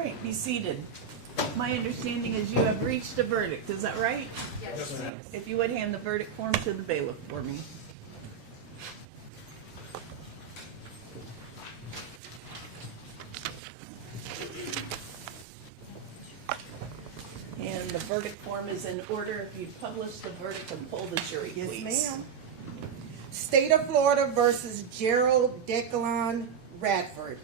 right, be seated. My understanding is you have reached a verdict, is that right? Yes, ma'am. If you would hand the verdict form to the bailiff for me. And the verdict form is in order. If you'd publish the verdict and poll the jury, please. Yes, ma'am. State of Florida versus Gerald Declan Radford.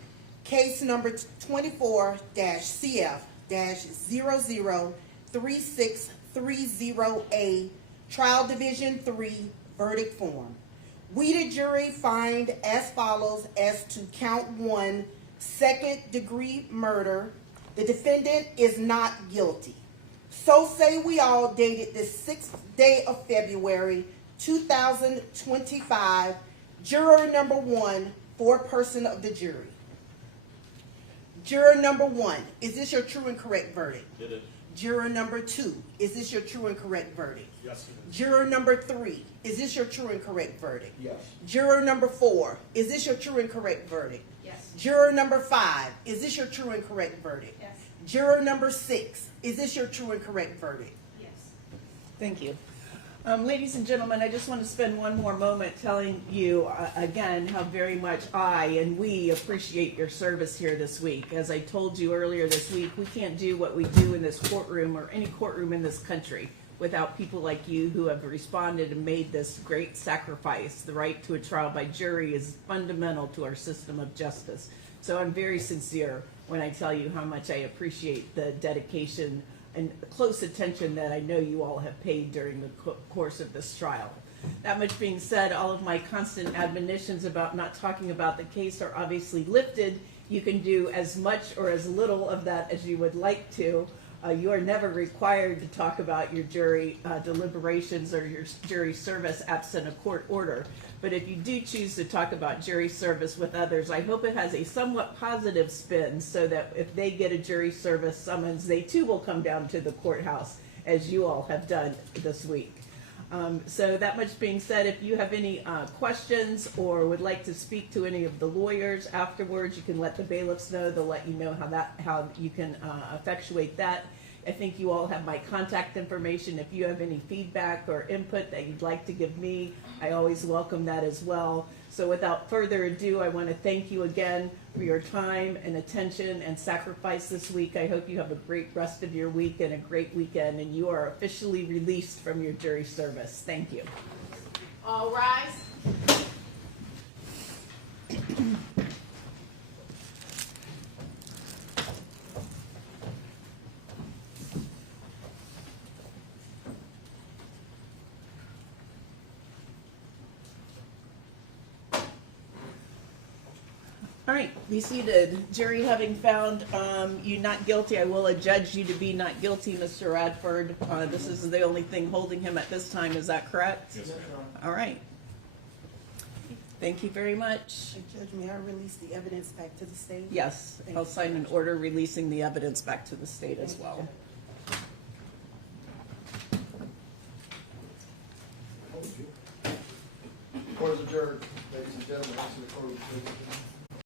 Case number 24-CF-003630A. Trial Division 3. Verdict form. We, the jury, find as follows as to count 1, second-degree murder. The defendant is not guilty. So say we all, dated the 6th day of February, 2025. Juror number 1, foreperson of the jury. Juror number 1, is this your true and correct verdict? It is. Juror number 2, is this your true and correct verdict? Yes, it is. Juror number 3, is this your true and correct verdict? Yes. Juror number 4, is this your true and correct verdict? Yes. Juror number 5, is this your true and correct verdict? Yes. Juror number 6, is this your true and correct verdict? Yes. Thank you. Ladies and gentlemen, I just want to spend one more moment telling you again how very much I and we appreciate your service here this week. As I told you earlier this week, we can't do what we do in this courtroom or any courtroom in this country without people like you who have responded and made this great sacrifice. The right to a trial by jury is fundamental to our system of justice. So I'm very sincere when I tell you how much I appreciate the dedication and close attention that I know you all have paid during the course of this trial. That much being said, all of my constant admonitions about not talking about the case are obviously lifted. You can do as much or as little of that as you would like to. You are never required to talk about your jury deliberations or your jury service absent a court order. But if you do choose to talk about jury service with others, I hope it has a somewhat positive spin so that if they get a jury service summons, they too will come down to the courthouse as you all have done this week. So that much being said, if you have any questions or would like to speak to any of the lawyers afterwards, you can let the bailiffs know. They'll let you know how you can effectuate that. I think you all have my contact information. If you have any feedback or input that you'd like to give me, I always welcome that as well. So without further ado, I want to thank you again for your time and attention and sacrifice this week. I hope you have a great rest of your week and a great weekend, and you are officially released from your jury service. Thank you. All rise. All right, be seated. Jury having found you not guilty, I will adjudge you to be not guilty, Mr. Radford. This is the only thing holding him at this time. Is that correct? Yes, ma'am. All right. Thank you very much. Judge, may I release the evidence back to the state? Yes, I'll sign an order releasing the evidence back to the state as well.